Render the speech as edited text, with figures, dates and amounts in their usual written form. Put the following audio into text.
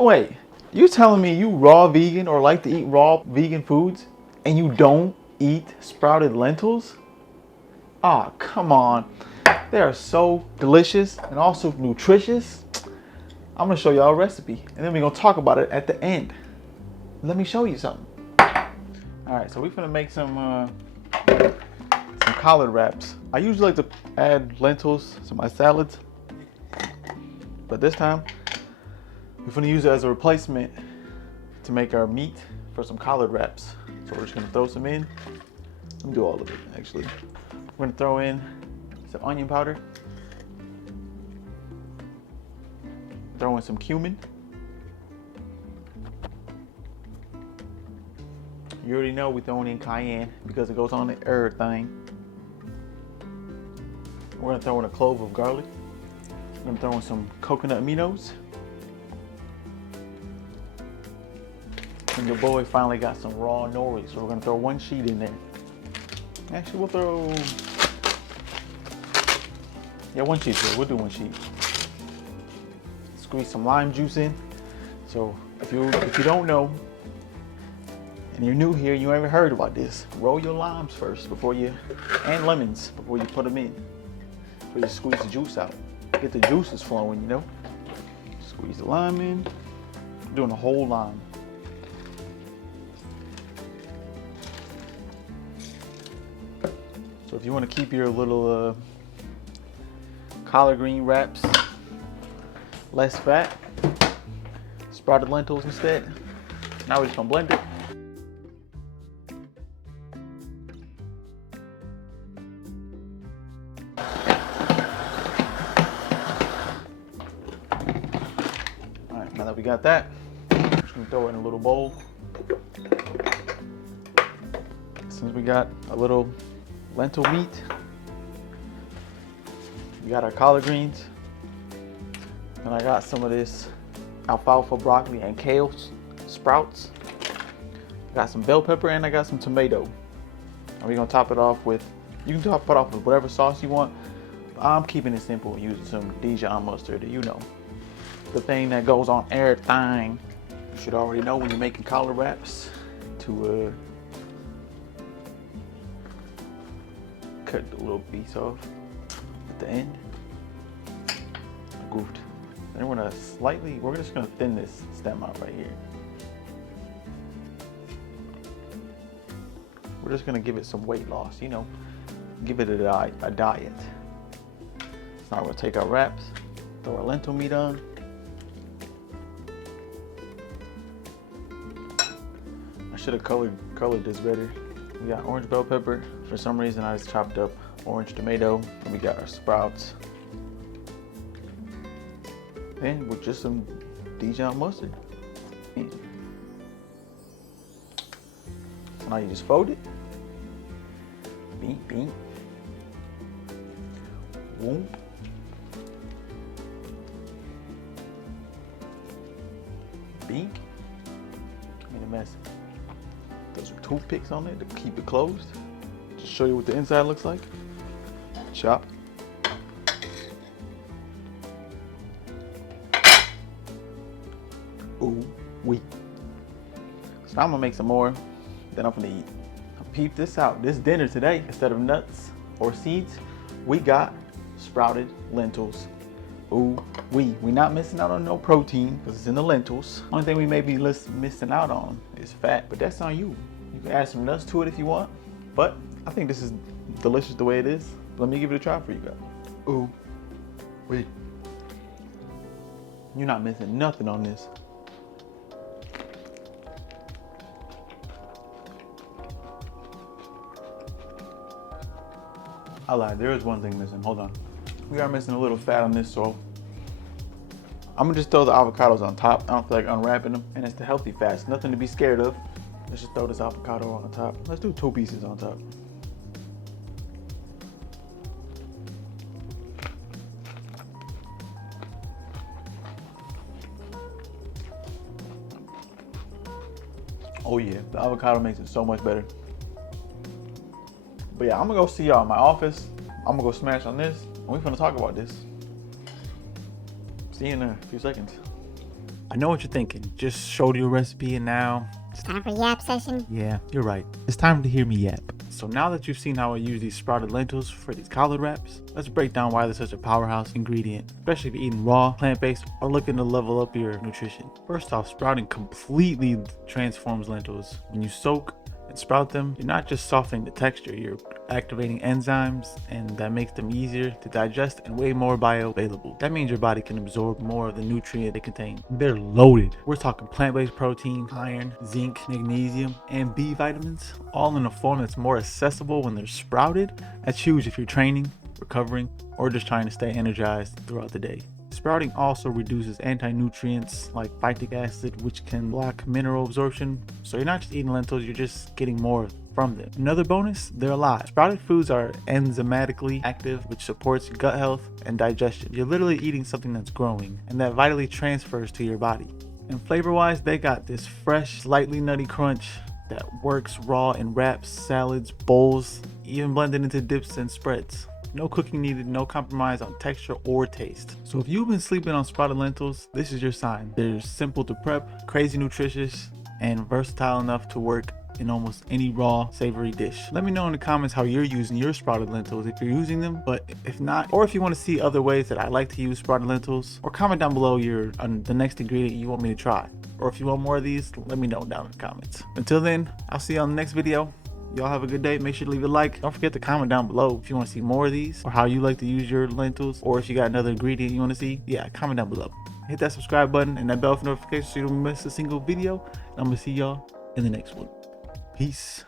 So wait, you telling me you raw vegan or like to eat raw vegan foods and you don't eat sprouted lentils? Ah, come on. They are so delicious and also nutritious. I'm gonna show y'all a recipe and then we're gonna talk about it at the end. Let me show you something. All right, so we're gonna make some collard wraps. I usually like to add lentils to my salads, but this time we're gonna use it as a replacement to make our meat for some collard wraps. So we're just gonna throw some in. Let me do all of it actually. We're gonna throw in some onion powder, throw in some cumin. You already know we're throwing in cayenne because it goes on everything. We're gonna throw in a clove of garlic. We're gonna throw in some coconut aminos. And your boy finally got some raw nori, so we're gonna throw one sheet in there. Actually, we'll throw, one sheet here. We'll do one sheet. Squeeze some lime juice in. So if you don't know, and you're new here, you haven't heard about this, roll your limes first and lemons before you put them in. Before you squeeze the juice out. Get the juices flowing, you know. Squeeze the lime in. I'm doing a whole lime. So if you want to keep your little collard green wraps less fat, sprouted lentils instead. Now we're just gonna blend it. Alright, now that we got that, I'm just gonna throw it in a little bowl. Since we got a little lentil meat, we got our collard greens, and I got some of this alfalfa, broccoli, and kale sprouts. I got some bell pepper and I got some tomato. And we're gonna top it off with, you can top it off with whatever sauce you want. I'm keeping it simple, using some Dijon mustard, you know. The thing that goes on everything. You should already know when you're making collard wraps to cut the little piece off at the end. Goofed. Then we're just gonna thin this stem out right here. We're just gonna give it some weight loss, you know, give it a diet. So now we're gonna take our wraps, throw our lentil meat on. I should have colored this better. We got orange bell pepper. For some reason, I just chopped up orange tomato. And we got our sprouts. And with just some Dijon mustard. So now you just fold it. Beat, beat. Whoop. Beak. Made a mess. Throw some toothpicks on it to keep it closed. Just show you what the inside looks like. Chop. Ooh, wee. So now I'm gonna make some more, then I'm gonna eat. Peep this out. This dinner today, instead of nuts or seeds, we got sprouted lentils. Ooh, we not missing out on no protein because it's in the lentils. Only thing we may be missing out on is fat, but that's on you. You can add some nuts to it if you want, but I think this is delicious the way it is. Let me give it a try for you guys. Ooh, wait. You're not missing nothing on this. I lied, there is one thing missing, hold on. We are missing a little fat on this, so I'm gonna just throw the avocados on top. I don't feel like unwrapping them, and it's the healthy fats, nothing to be scared of. Let's just throw this avocado on top. Let's do 2 pieces on top. Oh yeah, the avocado makes it so much better. But yeah, I'm gonna go see y'all in my office. I'm gonna go smash on this, and we're gonna talk about this. See you in a few seconds. I know what you're thinking. Just showed you a recipe and now It's time for yap session. yeah, you're right. It's time to hear me yap. So now that you've seen how I use these sprouted lentils for these collard wraps, let's break down why they're such a powerhouse ingredient, especially if you're eating raw, plant-based, or looking to level up your nutrition. First off, sprouting completely transforms lentils. When you soak and sprout them, you're not just softening the texture, you're activating enzymes, and that makes them easier to digest and way more bioavailable. That means your body can absorb more of the nutrient they contain. They're loaded. We're talking plant-based protein, iron, zinc, magnesium, and B vitamins, all in a form that's more accessible when they're sprouted. That's huge if you're training, recovering, or just trying to stay energized throughout the day. Sprouting also reduces anti-nutrients like phytic acid, which can block mineral absorption. So you're not just eating lentils, you're just getting more from them. Another bonus, they're alive. Sprouted foods are enzymatically active, which supports gut health and digestion. You're literally eating something that's growing, and that vitally transfers to your body. And flavor-wise, they got this fresh, slightly nutty crunch that works raw in wraps, salads, bowls, even blended into dips and spreads. No cooking needed, no compromise on texture or taste. So if you've been sleeping on sprouted lentils, this is your sign. They're simple to prep, crazy nutritious, and versatile enough to work in almost any raw, savory dish. Let me know in the comments how you're using your sprouted lentils, if you're using them, but if not, or if you want to see other ways that I like to use sprouted lentils, or comment down below the next ingredient you want me to try. Or if you want more of these, let me know down in the comments. Until then, I'll see you on the next video. Y'all have a good day. Make sure to leave a like. Don't forget to comment down below if you want to see more of these, or how you like to use your lentils, or if you got another ingredient you want to see. Yeah, comment down below. Hit that subscribe button and that bell for notifications so you don't miss a single video. And I'm gonna see y'all in the next one. Peace.